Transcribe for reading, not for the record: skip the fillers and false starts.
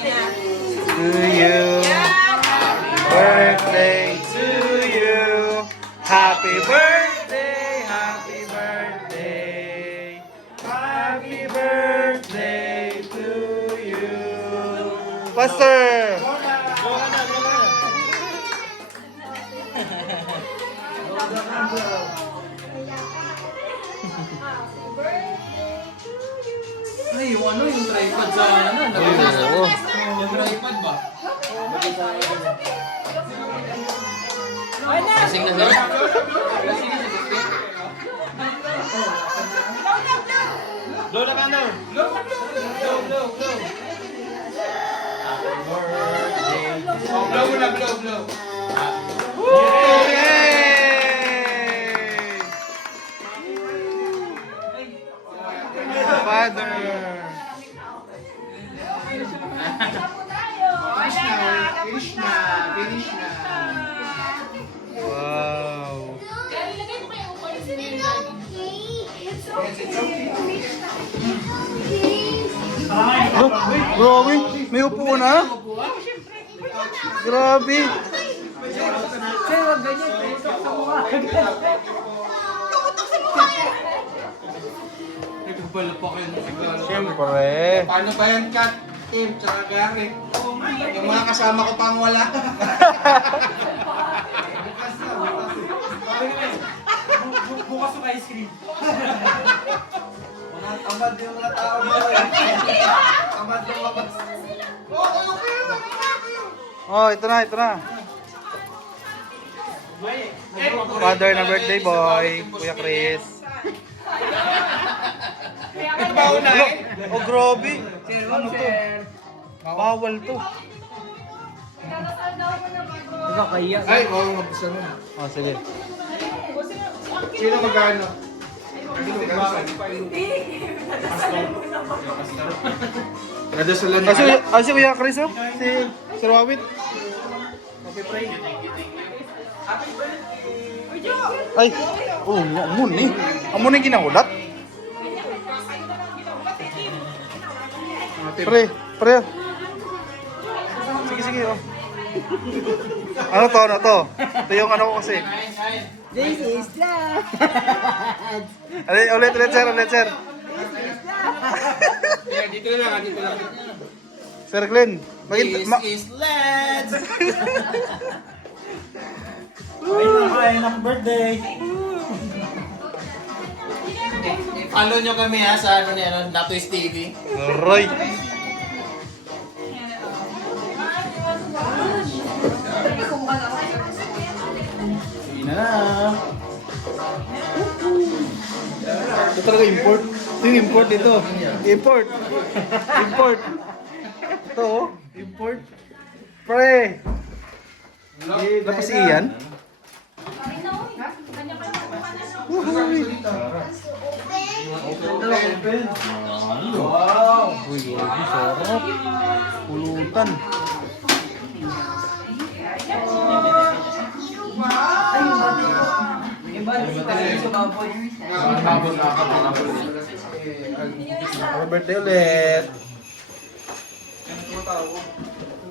To you. Birthday to you. Happy birthday, happy birthday. Happy birthday to you. Pastor! Ay, yung ano, yung tripod sa ano, Oo. yung tripod ba? Ay na! Kasing na sir? Kasing na sa biscuit? Blow the candle. Blow, blow. Oh, blow mo na, blow. Yay! Father. Finish na. Wow. Grabe, may upo na. Grabe. Sir, wag ganyan. Tutok sa mukha. Nagkabalo pa kayo ng siguro. Siyempre. Paano ba yan, Kat? Tim, tsaka Gary? Yung mga kasama ko pang wala. Bukas yung ice cream. Tamad yung mga tao mo. Tamad yung labas. Oh, ito na. Father na birthday boy, Kuya Chris. Ito ba una eh? Oh, grabe. Ano to? Bawal to. Nakakaya. Ay, oo, mabisa mo. Oh, sige. Sino magkano? Nadasalan na. Si Kuya Chris, oh. Si Sir Wawit. Ay, oh, amun eh. Amun yung ginahulat. Pre. Sige, oh. Ano to? Ito yung ano ko kasi. This is love. Ulit, sir. Dito lang. Sir Glenn, This is Lads! Ay, ng birthday. Follow nyo kami ha sa ano niya, Natoys TV. Roy. Sige na. Ito talaga import. Ito yung import dito. Import. Ito, oh. Import. Pre. Tapos iyan. Wow! Uy, grabe, sarap. Pulutan. Happy birthday ulit.